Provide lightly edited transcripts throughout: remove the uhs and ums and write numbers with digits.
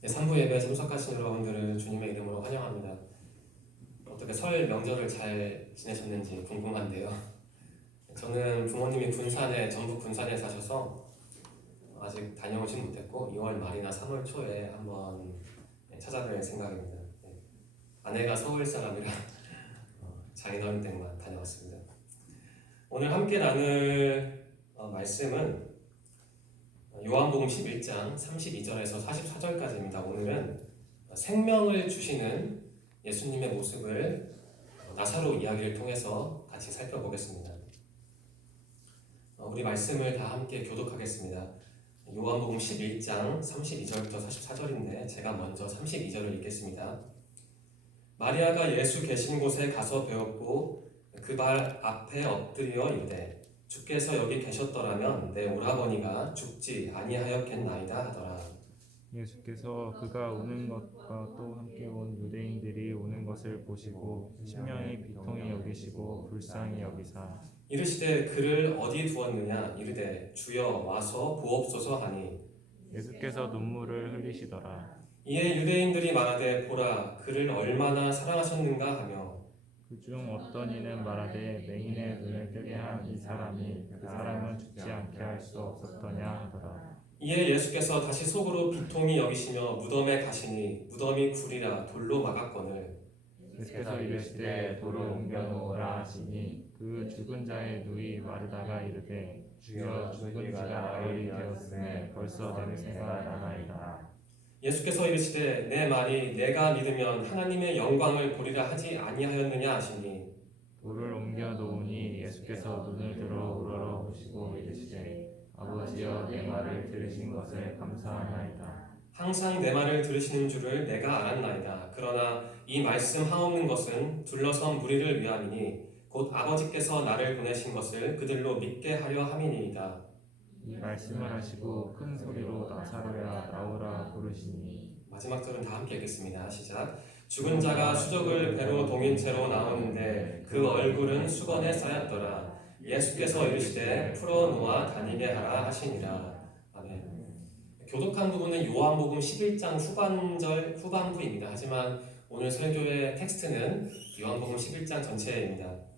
네, 3부 예배에 참석하신 여러분들을 주님의 이름으로 환영합니다. 어떻게 설 명절을 잘 지내셨는지 궁금한데요. 저는 부모님이 전북 군산에 사셔서 아직 다녀오진 못했고 2월 말이나 3월 초에 한번 찾아뵐 생각입니다. 아내가 서울 사람이라 장인어른 댁만 다녀왔습니다. 오늘 함께 나눌 말씀은 요한복음 11장 32절에서 44절까지입니다. 오늘은 생명을 주시는 예수님의 모습을 나사로 이야기를 통해서 같이 살펴보겠습니다. 우리 말씀을 다 함께 교독하겠습니다. 요한복음 11장 32절부터 44절인데 제가 먼저 32절을 읽겠습니다. 마리아가 예수 계신 곳에 가서 배웠고 그 발 앞에 엎드려 이르되 주께서 여기 계셨더라면 내 오라버니가 죽지 아니하였겠나이다 하더라. 예수께서 그가 우는 것과 또 함께 온 유대인들이 우는 것을 보시고 심령이 비통히 여기시고 불쌍히 여기사 이르시되 그를 어디 두었느냐 이르되 주여 와서 보옵소서 하니 예수께서 눈물을 흘리시더라. 이에 유대인들이 말하되 보라 그를 얼마나 사랑하셨는가 하며 그중 어떤 이는 말하되 맹인의 눈을 뜨게 한 이 사람이 그 사람은 죽지 않게 할 수 없었더냐 하더라. 이에 예수께서 다시 속으로 비통히 여기시며 무덤에 가시니 무덤이 굴이라 돌로 막았거늘 예수께서 이르시되 돌을 옮겨 놓으라 하시니 그 죽은 자의 누이 마르다가 이르되 주여 죽은 지가 나흘이 되었으매 벌써 냄새가 나나이다. 예수께서 이르시되 내 말이 내가 믿으면 하나님의 영광을 보리라 하지 아니하였느냐 하시니 돌을 옮겨 놓으니 예수께서 눈을 들어 우러러보시고 이르시되 아버지여 내 말을 들으신 것을 감사하나이다. 항상 내 말을 들으시는 줄을 내가 알았나이다. 그러나 이 말씀 하옵는 것은 둘러선 무리를 위함이니 곧 아버지께서 나를 보내신 것을 그들로 믿게 하려 함이니이다. 이 말씀을 하시고 큰 소리로 나사로야 나오라 부르시니 마지막 절은 다 함께 읽겠습니다. 시작. 죽은 자가 수족을 배로 동인 채로 나오는데 그 얼굴은 수건에 쌓였더라. 예수께서 이르시되 풀어놓아 다니게 하라 하시니라. 아멘. 교독한 부분은 요한복음 11장 후반부입니다. 하지만 오늘 설교의 텍스트는 요한복음 11장 전체입니다.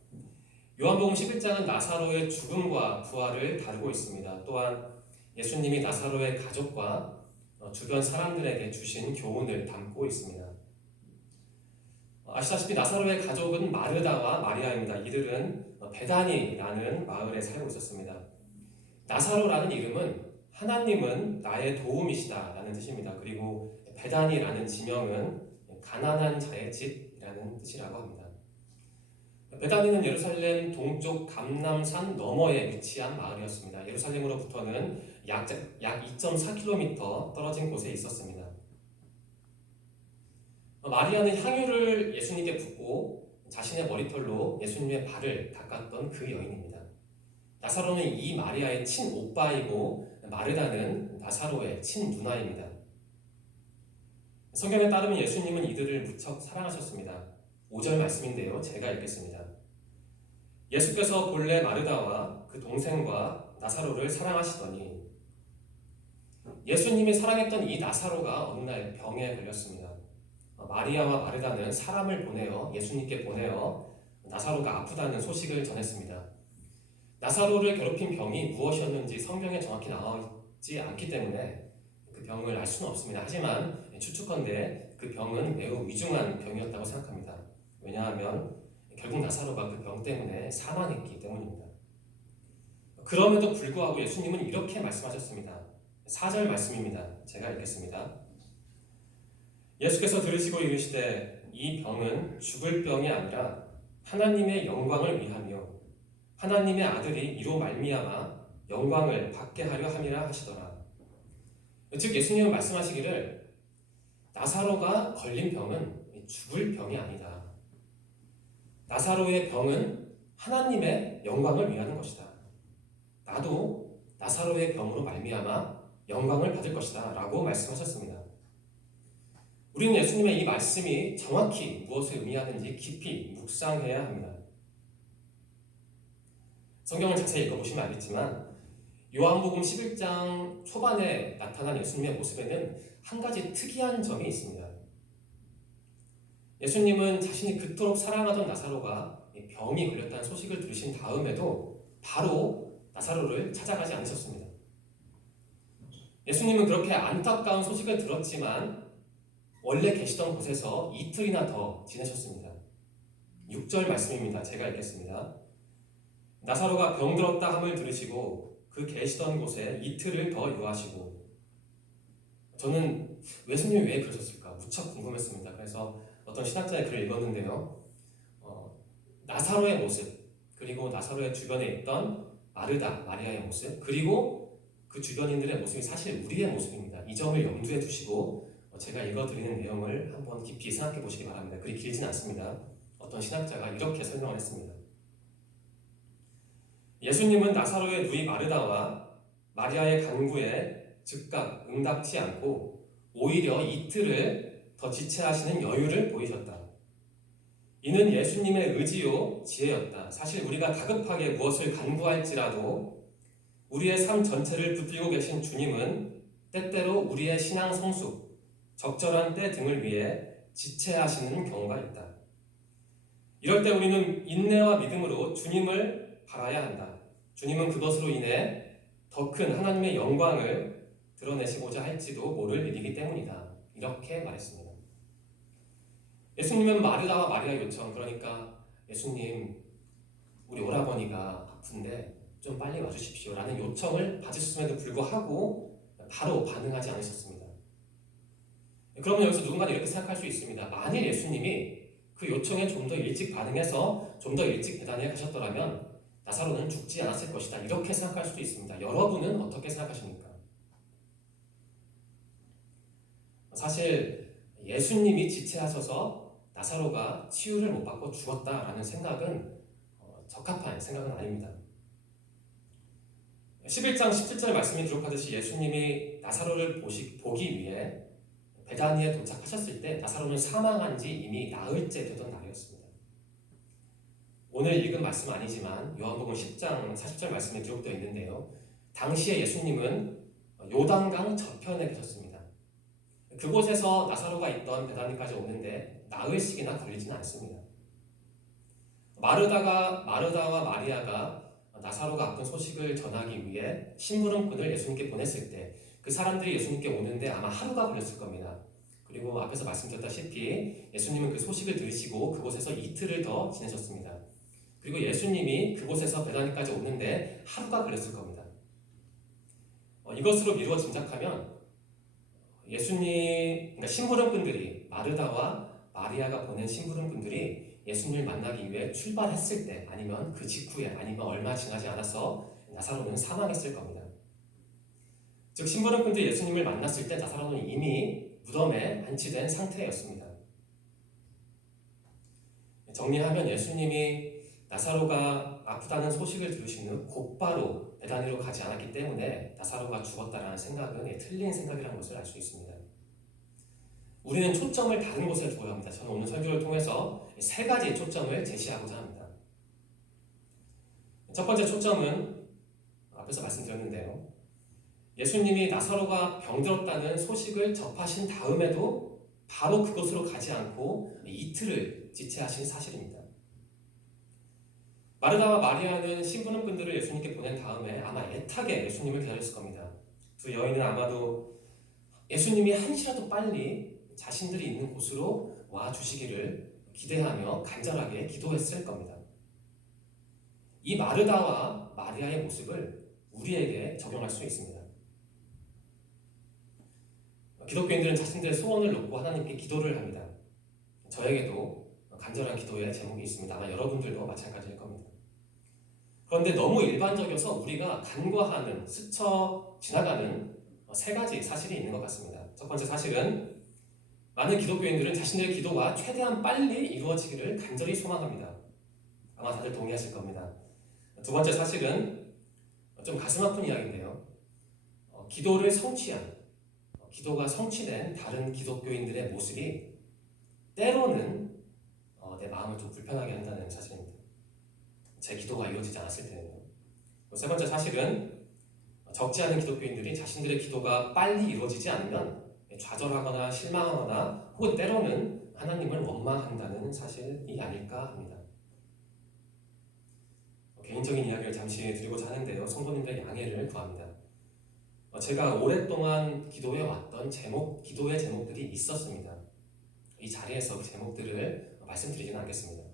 요한복음 11장은 나사로의 죽음과 부활을 다루고 있습니다. 또한 예수님이 나사로의 가족과 주변 사람들에게 주신 교훈을 담고 있습니다. 아시다시피 나사로의 가족은 마르다와 마리아입니다. 이들은 베다니라는 마을에 살고 있었습니다. 나사로라는 이름은 하나님은 나의 도움이시다 라는 뜻입니다. 그리고 베다니라는 지명은 가난한 자의 집이라는 뜻이라고 합니다. 베다니는 예루살렘 동쪽 감람산 너머에 위치한 마을이었습니다. 예루살렘으로부터는 약 2.4km 떨어진 곳에 있었습니다. 마리아는 향유를 예수님께 붓고 자신의 머리털로 예수님의 발을 닦았던 그 여인입니다. 나사로는 이 마리아의 친오빠이고 마르다는 나사로의 친누나입니다. 성경에 따르면 예수님은 이들을 무척 사랑하셨습니다. 5절 말씀인데요. 제가 읽겠습니다. 예수께서 본래 마르다와 그 동생과 나사로를 사랑하시더니 예수님이 사랑했던 이 나사로가 어느 날 병에 걸렸습니다. 마리아와 마르다는 사람을 예수님께 보내어 나사로가 아프다는 소식을 전했습니다. 나사로를 괴롭힌 병이 무엇이었는지 성경에 정확히 나와있지 않기 때문에 그 병을 알 수는 없습니다. 하지만 추측컨대 그 병은 매우 위중한 병이었다고 생각합니다. 왜냐하면 결국 나사로가 그 병 때문에 사망했기 때문입니다. 그럼에도 불구하고 예수님은 이렇게 말씀하셨습니다. 4절 말씀입니다. 제가 읽겠습니다. 예수께서 들으시고 이르시되 이 병은 죽을 병이 아니라 하나님의 영광을 위하며 하나님의 아들이 이로 말미암아 영광을 받게 하려 함이라 하시더라. 즉 예수님은 말씀하시기를 나사로가 걸린 병은 죽을 병이 아니다. 나사로의 병은 하나님의 영광을 위하는 것이다. 나도 나사로의 병으로 말미암아 영광을 받을 것이다 라고 말씀하셨습니다. 우리는 예수님의 이 말씀이 정확히 무엇을 의미하는지 깊이 묵상해야 합니다. 성경을 자세히 읽어보시면 알겠지만 요한복음 11장 초반에 나타난 예수님의 모습에는 한 가지 특이한 점이 있습니다. 예수님은 자신이 그토록 사랑하던 나사로가 병이 걸렸다는 소식을 들으신 다음에도 바로 나사로를 찾아가지 않으셨습니다. 예수님은 그렇게 안타까운 소식을 들었지만 원래 계시던 곳에서 이틀이나 더 지내셨습니다. 6절 말씀입니다. 제가 읽겠습니다. 나사로가 병들었다 함을 들으시고 그 계시던 곳에 이틀을 더 유하시고. 저는 예수님이 왜 그러셨을까 무척 궁금했습니다. 그래서 어떤 신학자의 글을 읽었는데요. 나사로의 모습, 그리고 나사로의 주변에 있던 마르다, 마리아의 모습, 그리고 그 주변인들의 모습이 사실 우리의 모습입니다. 이 점을 염두에 두시고 제가 읽어드리는 내용을 한번 깊이 생각해 보시기 바랍니다. 그리 길진 않습니다. 어떤 신학자가 이렇게 설명을 했습니다. 예수님은 나사로의 누이 마르다와 마리아의 간구에 즉각 응답지 않고 오히려 이틀을 더 지체하시는 여유를 보이셨다. 이는 예수님의 의지요 지혜였다. 사실 우리가 다급하게 무엇을 간구할지라도 우리의 삶 전체를 붙들고 계신 주님은 때때로 우리의 신앙 성숙, 적절한 때 등을 위해 지체하시는 경우가 있다. 이럴 때 우리는 인내와 믿음으로 주님을 바라야 한다. 주님은 그것으로 인해 더 큰 하나님의 영광을 드러내시고자 할지도 모를 일이기 때문이다. 이렇게 말했습니다. 예수님은 마르다와 마리아 요청, 그러니까 예수님 우리 오라버니가 아픈데 좀 빨리 와주십시오 라는 요청을 받으셨음에도 불구하고 바로 반응하지 않으셨습니다. 그러면 여기서 누군가는 이렇게 생각할 수 있습니다. 만일 예수님이 그 요청에 좀 더 일찍 반응해서 좀 더 일찍 배단에 가셨더라면 나사로는 죽지 않았을 것이다. 이렇게 생각할 수도 있습니다. 여러분은 어떻게 생각하십니까? 사실 예수님이 지체하셔서 나사로가 치유를 못 받고 죽었다라는 생각은 적합한 생각은 아닙니다. 11장 17절 말씀이 기록하듯이 예수님이 나사로를 보기 위해 베다니에 도착하셨을 때 나사로는 사망한 지 이미 나흘째 되던 날이었습니다. 오늘 읽은 말씀은 아니지만 요한복음 10장 40절 말씀에 기록되어 있는데요. 당시에 예수님은 요단강 저편에 계셨습니다. 그곳에서 나사로가 있던 베다니까지 오는데 나흘씩이나 걸리지는 않습니다. 마르다와 마리아가 나사로가 아픈 소식을 전하기 위해 심부름꾼을 예수님께 보냈을 때 그 사람들이 예수님께 오는데 아마 하루가 걸렸을 겁니다. 그리고 앞에서 말씀드렸다시피 예수님은 그 소식을 들으시고 그곳에서 이틀을 더 지내셨습니다. 그리고 예수님이 그곳에서 베다니까지 오는데 하루가 걸렸을 겁니다. 이것으로 미루어 짐작하면 그러니까 심부름꾼들이 마르다와 마리아가 보낸 심부름꾼들이 예수님을 만나기 위해 출발했을 때 아니면 그 직후에 아니면 얼마 지나지 않아서 나사로는 사망했을 겁니다. 즉 심부름꾼들이 예수님을 만났을 때 나사로는 이미 무덤에 안치된 상태였습니다. 정리하면 예수님이 나사로가 아프다는 소식을 들으신 후 곧바로 베다니로 가지 않았기 때문에 나사로가 죽었다라는 생각은 틀린 생각이라는 것을 알 수 있습니다. 우리는 초점을 다른 곳에 두어야 합니다. 저는 오늘 설교를 통해서 세 가지 초점을 제시하고자 합니다. 첫 번째 초점은 앞에서 말씀드렸는데요. 예수님이 나사로가 병들었다는 소식을 접하신 다음에도 바로 그곳으로 가지 않고 이틀을 지체하신 사실입니다. 마르다와 마리아는 심부름꾼들을 예수님께 보낸 다음에 아마 애타게 예수님을 기다렸을 겁니다. 두 여인은 아마도 예수님이 한시라도 빨리 자신들이 있는 곳으로 와주시기를 기대하며 간절하게 기도했을 겁니다. 이 마르다와 마리아의 모습을 우리에게 적용할 수 있습니다. 기독교인들은 자신들의 소원을 놓고 하나님께 기도를 합니다. 저에게도 간절한 기도의 제목이 있습니다. 아마 여러분들도 마찬가지일 겁니다. 그런데 너무 일반적이어서 우리가 간과하는, 스쳐 지나가는 세 가지 사실이 있는 것 같습니다. 첫 번째 사실은 많은 기독교인들은 자신들의 기도가 최대한 빨리 이루어지기를 간절히 소망합니다. 아마 다들 동의하실 겁니다. 두 번째 사실은 좀 가슴 아픈 이야기인데요. 기도가 성취된 다른 기독교인들의 모습이 때로는 내 마음을 좀 불편하게 한다는 사실입니다. 제 기도가 이루어지지 않았을 때는요. 세 번째 사실은 적지 않은 기독교인들이 자신들의 기도가 빨리 이루어지지 않으면 좌절하거나 실망하거나 혹은 때로는 하나님을 원망한다는 사실이 아닐까 합니다. 개인적인 이야기를 잠시 드리고자 하는데요. 성도님들의 양해를 구합니다. 제가 오랫동안 기도해 왔던 기도의 제목들이 있었습니다. 이 자리에서 그 제목들을 말씀드리지는 않겠습니다.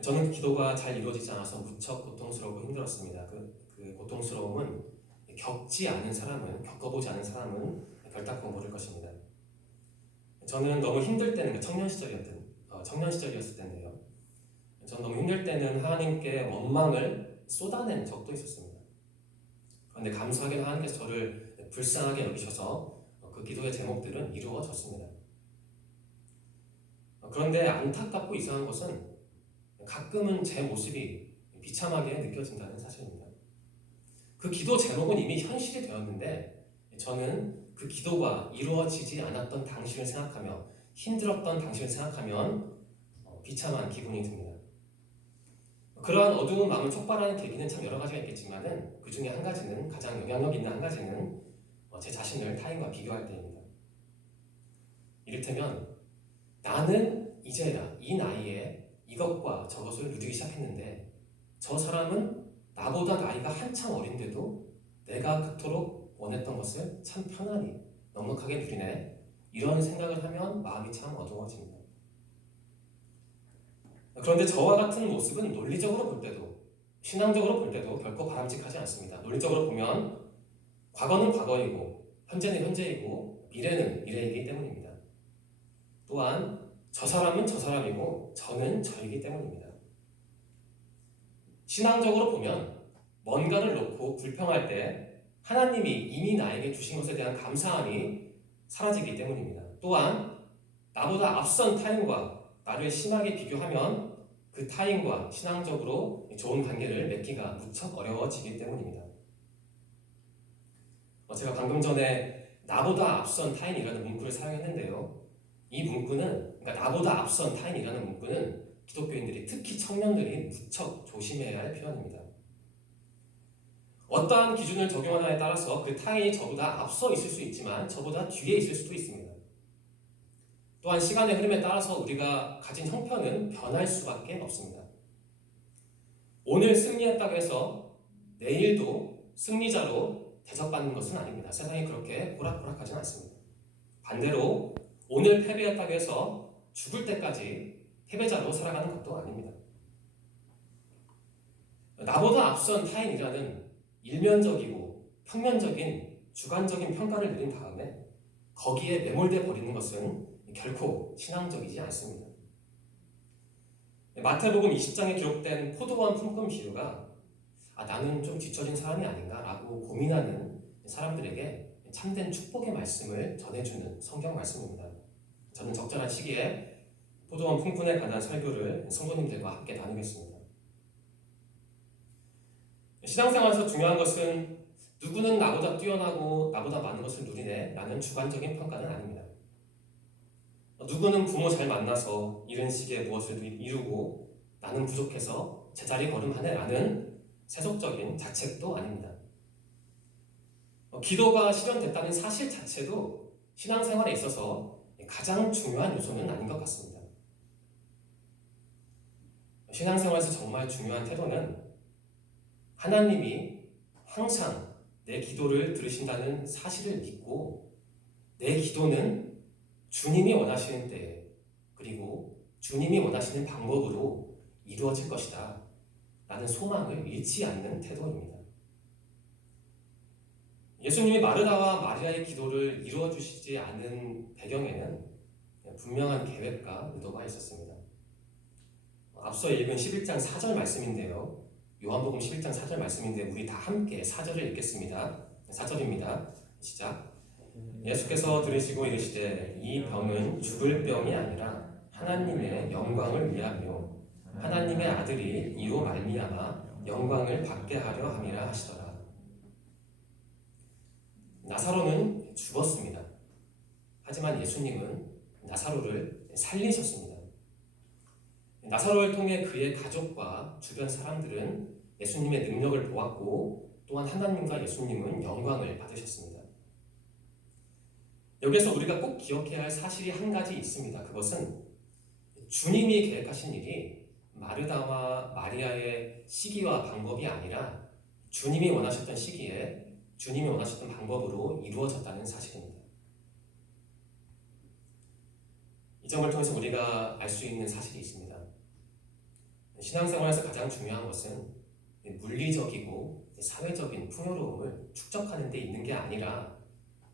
저는 기도가 잘 이루어지지 않아서 무척 고통스럽고 힘들었습니다. 그 고통스러움은 겪지 않은 사람은, 겪어보지 않은 사람은 결단코 모를 것입니다. 저는 너무 힘들 때는 청년 시절이었을 텐데요. 저는 너무 힘들 때는 하나님께 원망을 쏟아낸 적도 있었습니다. 그런데 감사하게도 하나님께서 저를 불쌍하게 여기셔서 그 기도의 제목들은 이루어졌습니다. 그런데 안타깝고 이상한 것은 가끔은 제 모습이 비참하게 느껴진다는 사실입니다. 그 기도 제목은 이미 현실이 되었는데 저는 그 기도가 이루어지지 않았던 당신을 생각하며 힘들었던 당신을 생각하면 비참한 기분이 듭니다. 그러한 어두운 마음을 촉발하는 계기는 참 여러 가지가 있겠지만은 그 중에 한 가지는, 가장 영향력 있는 한 가지는 제 자신을 타인과 비교할 때입니다. 이를테면 나는 이제야 이 나이에 이것과 저것을 누리기 시작했는데 저 사람은 나보다 나이가 한참 어린데도 내가 그토록 원했던 것을 참 편안히 넉넉하게 누리네. 이런 생각을 하면 마음이 참 어두워집니다. 그런데 저와 같은 모습은 논리적으로 볼 때도, 신앙적으로 볼 때도 결코 바람직하지 않습니다. 논리적으로 보면 과거는 과거이고 현재는 현재이고 미래는 미래이기 때문입니다. 또한 저 사람은 저 사람이고 저는 저이기 때문입니다. 신앙적으로 보면 뭔가를 놓고 불평할 때 하나님이 이미 나에게 주신 것에 대한 감사함이 사라지기 때문입니다. 또한 나보다 앞선 타인과 나를 심하게 비교하면 그 타인과 신앙적으로 좋은 관계를 맺기가 무척 어려워지기 때문입니다. 제가 방금 전에 나보다 앞선 타인이라는 문구를 사용했는데요. 이 문구는, 그러니까 나보다 앞선 타인이라는 문구는 기독교인들이, 특히 청년들이 무척 조심해야 할 표현입니다. 어떠한 기준을 적용하느냐에 따라서 그 타인이 저보다 앞서 있을 수 있지만 저보다 뒤에 있을 수도 있습니다. 또한 시간의 흐름에 따라서 우리가 가진 형편은 변할 수밖에 없습니다. 오늘 승리했다고 해서 내일도 승리자로 대접받는 것은 아닙니다. 세상이 그렇게 호락호락하지는 않습니다. 반대로 오늘 패배했다고 해서 죽을 때까지 패배자로 살아가는 것도 아닙니다. 나보다 앞선 타인이라는 일면적이고 평면적인 주관적인 평가를 내린 다음에 거기에 매몰돼 버리는 것은 결코 신앙적이지 않습니다. 마태복음 20장에 기록된 포도원 품꾼 비유가 나는 좀 뒤처진 사람이 아닌가라고 고민하는 사람들에게 참된 축복의 말씀을 전해주는 성경 말씀입니다. 저는 적절한 시기에 포도원 품꾼에 관한 설교를 성도님들과 함께 나누겠습니다. 신앙생활에서 중요한 것은 누구는 나보다 뛰어나고 나보다 많은 것을 누리네 라는 주관적인 평가는 아닙니다. 누구는 부모 잘 만나서 이런 식의 무엇을 이루고 나는 부족해서 제자리 걸음하네 라는 세속적인 자책도 아닙니다. 기도가 실현됐다는 사실 자체도 신앙생활에 있어서 가장 중요한 요소는 아닌 것 같습니다. 신앙생활에서 정말 중요한 태도는 하나님이 항상 내 기도를 들으신다는 사실을 믿고 내 기도는 주님이 원하시는 때에 그리고 주님이 원하시는 방법으로 이루어질 것이다 라는 소망을 잃지 않는 태도입니다. 예수님이 마르다와 마리아의 기도를 이루어주시지 않은 배경에는 분명한 계획과 의도가 있었습니다. 앞서 읽은 11장 4절 말씀인데요. 요한복음 11장 4절 말씀인데 우리 다 함께 4절을 읽겠습니다. 4절입니다. 시작. 예수께서 들으시고 이르시되 이 병은 죽을 병이 아니라 하나님의 영광을 위하며 하나님의 아들이 이로 말미암아 영광을 받게 하려 함이라 하시더라. 나사로는 죽었습니다. 하지만 예수님은 나사로를 살리셨습니다. 나사로를 통해 그의 가족과 주변 사람들은 예수님의 능력을 보았고 또한 하나님과 예수님은 영광을 받으셨습니다. 여기서 우리가 꼭 기억해야 할 사실이 한 가지 있습니다. 그것은 주님이 계획하신 일이 마르다와 마리아의 시기와 방법이 아니라 주님이 원하셨던 시기에 주님이 원하셨던 방법으로 이루어졌다는 사실입니다. 이 점을 통해서 우리가 알 수 있는 사실이 있습니다. 신앙생활에서 가장 중요한 것은 물리적이고 사회적인 풍요로움을 축적하는 데 있는 게 아니라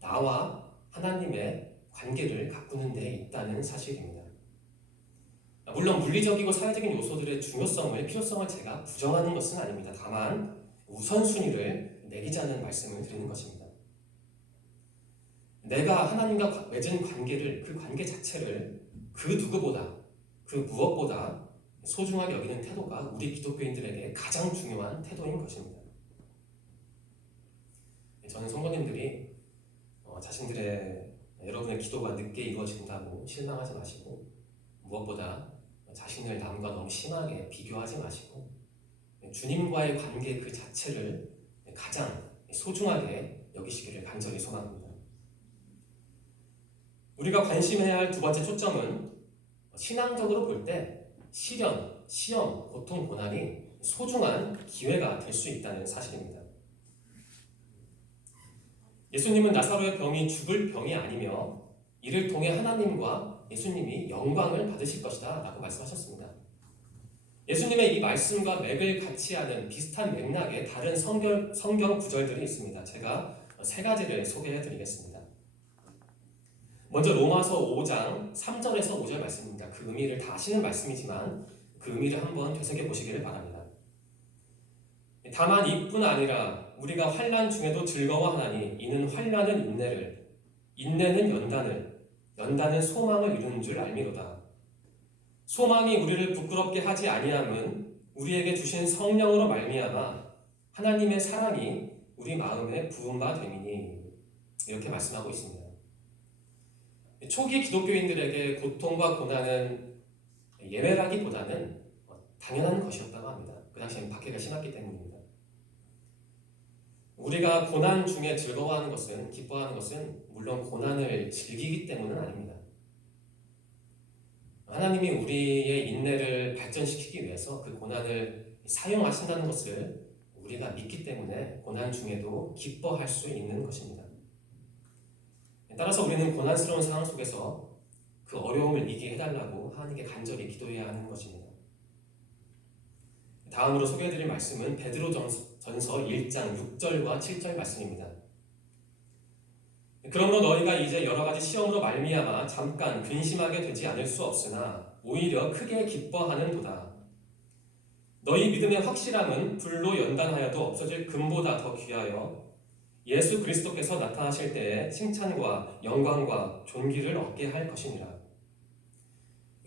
나와 하나님의 관계를 가꾸는 데 있다는 사실입니다. 물론 물리적이고 사회적인 요소들의 중요성을, 필요성을 제가 부정하는 것은 아닙니다. 다만 우선순위를 매기자는 말씀을 드리는 것입니다. 내가 하나님과 맺은 관계를, 그 관계 자체를 그 누구보다, 그 무엇보다 소중하게 여기는 태도가 우리 기독교인들에게 가장 중요한 태도인 것입니다. 저는 성도님들이 자신들의 여러분의 기도가 늦게 이루어진다고 실망하지 마시고 무엇보다 자신을 남과 너무 심하게 비교하지 마시고 주님과의 관계 그 자체를 가장 소중하게 여기시기를 간절히 소망합니다. 우리가 관심해야 할 두 번째 초점은 신앙적으로 볼 때 시련, 시험, 고통, 고난이 소중한 기회가 될 수 있다는 사실입니다. 예수님은 나사로의 병이 죽을 병이 아니며 이를 통해 하나님과 예수님이 영광을 받으실 것이다 라고 말씀하셨습니다. 예수님의 이 말씀과 맥을 같이 하는 비슷한 맥락의 다른 성경 구절들이 있습니다. 제가 세 가지를 소개해 드리겠습니다. 먼저 로마서 5장 3절에서 5절 말씀입니다. 그 의미를 다 아시는 말씀이지만 그 의미를 한번 되새겨 보시기를 바랍니다. 다만 이뿐 아니라 우리가 환난 중에도 즐거워하나니 이는 환난은 인내를, 인내는 연단을, 연단은 소망을 이루는 줄 알미로다. 소망이 우리를 부끄럽게 하지 아니함은 우리에게 주신 성령으로 말미암아 하나님의 사랑이 우리 마음에 부은 바 됨이니, 이렇게 말씀하고 있습니다. 초기 기독교인들에게 고통과 고난은 예외라기보다는 당연한 것이었다고 합니다. 그 당시엔 박해가 심했기 때문입니다. 우리가 고난 중에 즐거워하는 것은, 기뻐하는 것은 물론 고난을 즐기기 때문은 아닙니다. 하나님이 우리의 인내를 발전시키기 위해서 그 고난을 사용하신다는 것을 우리가 믿기 때문에 고난 중에도 기뻐할 수 있는 것입니다. 따라서 우리는 고난스러운 상황 속에서 그 어려움을 이기게 해달라고 하나님께 간절히 기도해야 하는 것입니다. 다음으로 소개해드릴 말씀은 베드로전서 1장 6절과 7절 말씀입니다. 그러므로 너희가 이제 여러 가지 시험으로 말미암아 잠깐 근심하게 되지 않을 수 없으나 오히려 크게 기뻐하는도다. 너희 믿음의 확실함은 불로 연단하여도 없어질 금보다 더 귀하여 예수 그리스도께서 나타나실 때에 칭찬과 영광과 존귀를 얻게 할 것이니라.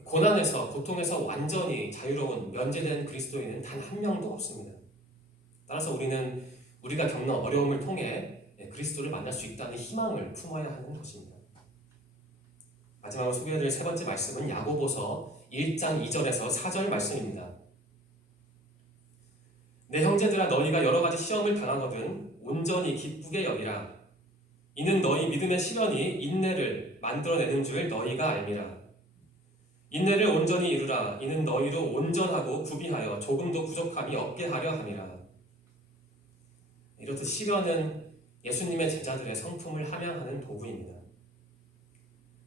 고난에서, 고통에서 완전히 자유로운, 면제된 그리스도인은 단 한 명도 없습니다. 따라서 우리는 우리가 겪는 어려움을 통해 그리스도를 만날 수 있다는 희망을 품어야 하는 것입니다. 마지막으로 소개해드릴 세 번째 말씀은 야고보서 1장 2절에서 4절 말씀입니다. 내 형제들아, 너희가 여러 가지 시험을 당하거든 온전히 기쁘게 여기라. 이는 너희 믿음의 시련이 인내를 만들어내는 줄 너희가 알미라. 인내를 온전히 이루라. 이는 너희로 온전하고 구비하여 조금도 부족함이 없게 하려 함이라. 이렇듯 시련은 예수님의 제자들의 성품을 함양하는 도구입니다.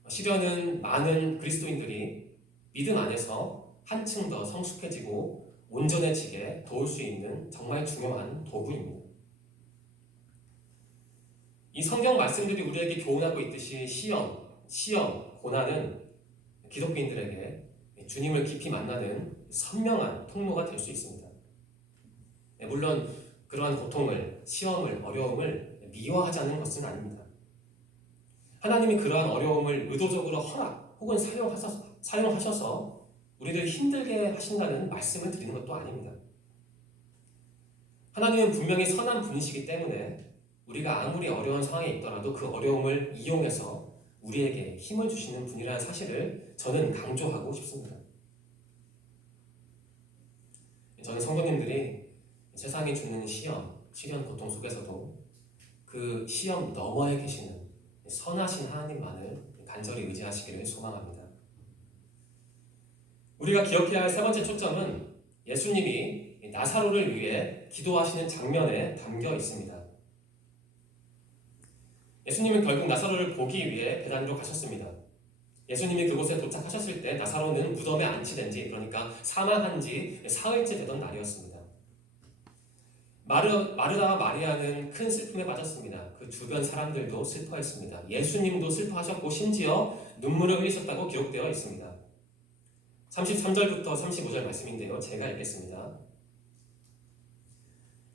시련은 많은 그리스도인들이 믿음 안에서 한층 더 성숙해지고 온전해지게 도울 수 있는 정말 중요한 도구입니다. 이 성경 말씀들이 우리에게 교훈하고 있듯이 시험, 고난은 기독교인들에게 주님을 깊이 만나는 선명한 통로가 될 수 있습니다. 물론 그러한 고통을, 시험을, 어려움을 미워하자는 것은 아닙니다. 하나님이 그러한 어려움을 의도적으로 허락 혹은 사용하셔서 우리를 힘들게 하신다는 말씀을 드리는 것도 아닙니다. 하나님은 분명히 선한 분이시기 때문에 우리가 아무리 어려운 상황에 있더라도 그 어려움을 이용해서 우리에게 힘을 주시는 분이라는 사실을 저는 강조하고 싶습니다. 저는 성도님들이 세상이 주는 시험, 시련 고통 속에서도 그 시험 너머에 계시는 선하신 하나님만을 간절히 의지하시기를 소망합니다. 우리가 기억해야 할 세 번째 초점은 예수님이 나사로를 위해 기도하시는 장면에 담겨 있습니다. 예수님은 결국 나사로를 보기 위해 베단으로 가셨습니다. 예수님이 그곳에 도착하셨을 때 나사로는 무덤에 안치된 지, 그러니까 사망한 지 사흘째 되던 날이었습니다. 마르다와 마리아는 큰 슬픔에 빠졌습니다. 그 주변 사람들도 슬퍼했습니다. 예수님도 슬퍼하셨고 심지어 눈물을 흘리셨다고 기록되어 있습니다. 33절부터 35절 말씀인데요. 제가 읽겠습니다.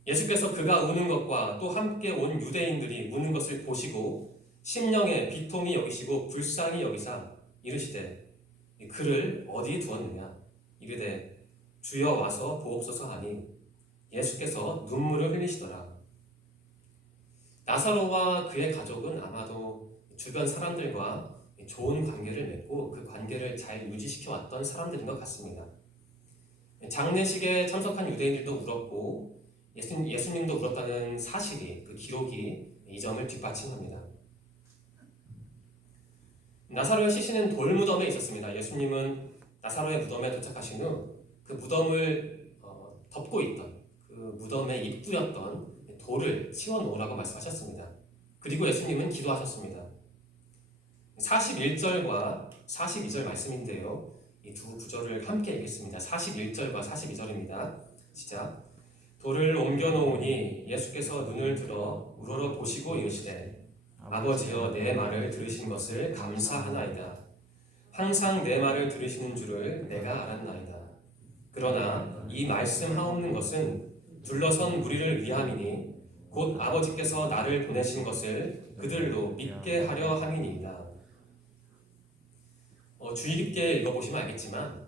예수께서 그가 우는 것과 또 함께 온 유대인들이 우는 것을 보시고 심령에 비통히 여기시고 불쌍히 여기사 이르시되 그를 어디 두었느냐 이르되 주여 와서 보옵소서 하니 예수께서 눈물을 흘리시더라. 나사로와 그의 가족은 아마도 주변 사람들과 좋은 관계를 맺고 그 관계를 잘 유지시켜왔던 사람들인 것 같습니다. 장례식에 참석한 유대인들도 울었고 예수님도 울었다는 사실이, 그 기록이 이 점을 뒷받침합니다. 나사로의 시신은 돌무덤에 있었습니다. 예수님은 나사로의 무덤에 도착하신 후 그 무덤을 덮고 있던, 그 무덤에 입구였던 돌을 치워놓으라고 말씀하셨습니다. 그리고 예수님은 기도하셨습니다. 41절과 42절 말씀인데요. 이 두 구절을 함께 읽겠습니다. 41절과 42절입니다. 시작. 돌을 옮겨놓으니 예수께서 눈을 들어 우러러 보시고 이르시되 아버지여 내 말을 들으신 것을 감사하나이다. 항상 내 말을 들으시는 줄을 내가 알았나이다. 그러나 이 말씀하옵는 것은 둘러선 무리를 위함이니 곧 아버지께서 나를 보내신 것을 그들로 믿게 하려 함이니이다. 주의 깊게 읽어보시면 알겠지만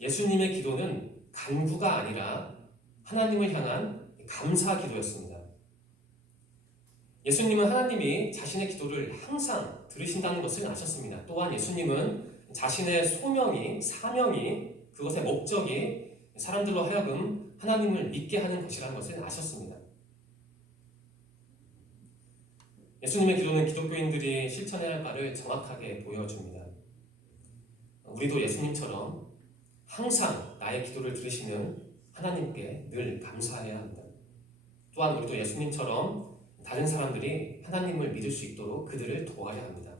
예수님의 기도는 간구가 아니라 하나님을 향한 감사 기도였습니다. 예수님은 하나님이 자신의 기도를 항상 들으신다는 것을 아셨습니다. 또한 예수님은 자신의 소명이, 사명이, 그것의 목적이 사람들로 하여금 하나님을 믿게 하는 것이라는 것을 아셨습니다. 예수님의 기도는 기독교인들이 실천해야 할 바를 정확하게 보여줍니다. 우리도 예수님처럼 항상 나의 기도를 들으시는 하나님께 늘 감사해야 합니다. 또한 우리도 예수님처럼 다른 사람들이 하나님을 믿을 수 있도록 그들을 도와야 합니다.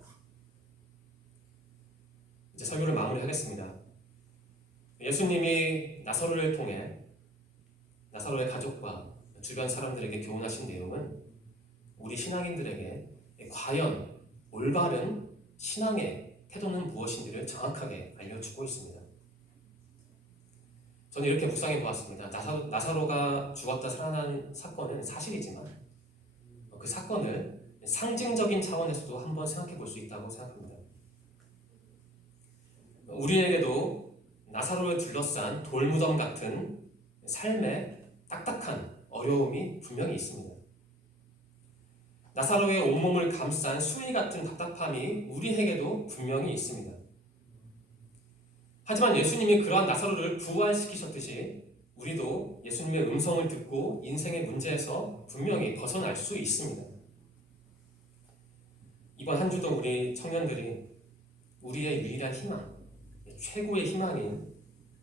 이제 설교를 마무리하겠습니다. 예수님이 나사로를 통해 나사로의 가족과 주변 사람들에게 교훈하신 내용은 우리 신앙인들에게 과연 올바른 신앙의 태도는 무엇인지를 정확하게 알려주고 있습니다. 저는 이렇게 묵상해 보았습니다. 나사로가 죽었다 살아난 사건은 사실이지만 그 사건을 상징적인 차원에서도 한번 생각해 볼 수 있다고 생각합니다. 우리에게도 나사로를 둘러싼 돌무덤 같은 삶의 딱딱한 어려움이 분명히 있습니다. 나사로의 온몸을 감싼 수위 같은 답답함이 우리에게도 분명히 있습니다. 하지만 예수님이 그러한 나사로를 부활시키셨듯이 우리도 예수님의 음성을 듣고 인생의 문제에서 분명히 벗어날 수 있습니다. 이번 한 주도 우리 청년들이 우리의 유일한 희망, 최고의 희망인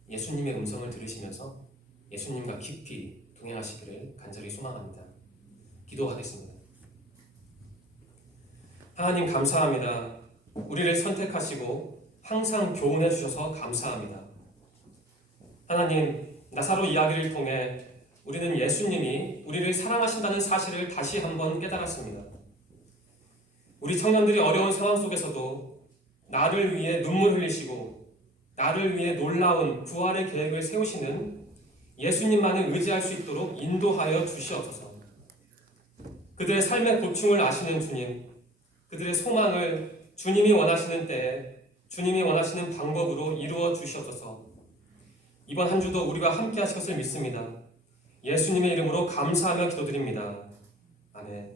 예수님의 음성을 들으시면서 예수님과 깊이 동행하시기를 간절히 소망합니다. 기도하겠습니다. 하나님 감사합니다. 우리를 선택하시고 항상 교훈해 주셔서 감사합니다. 하나님, 나사로 이야기를 통해 우리는 예수님이 우리를 사랑하신다는 사실을 다시 한번 깨달았습니다. 우리 청년들이 어려운 상황 속에서도 나를 위해 눈물 흘리시고 나를 위해 놀라운 부활의 계획을 세우시는 예수님만을 의지할 수 있도록 인도하여 주시옵소서. 그들의 삶의 고충을 아시는 주님, 그들의 소망을 주님이 원하시는 때에 주님이 원하시는 방법으로 이루어 주시옵소서. 이번 한 주도 우리가 함께 하실 것을 믿습니다. 예수님의 이름으로 감사하며 기도드립니다. 아멘.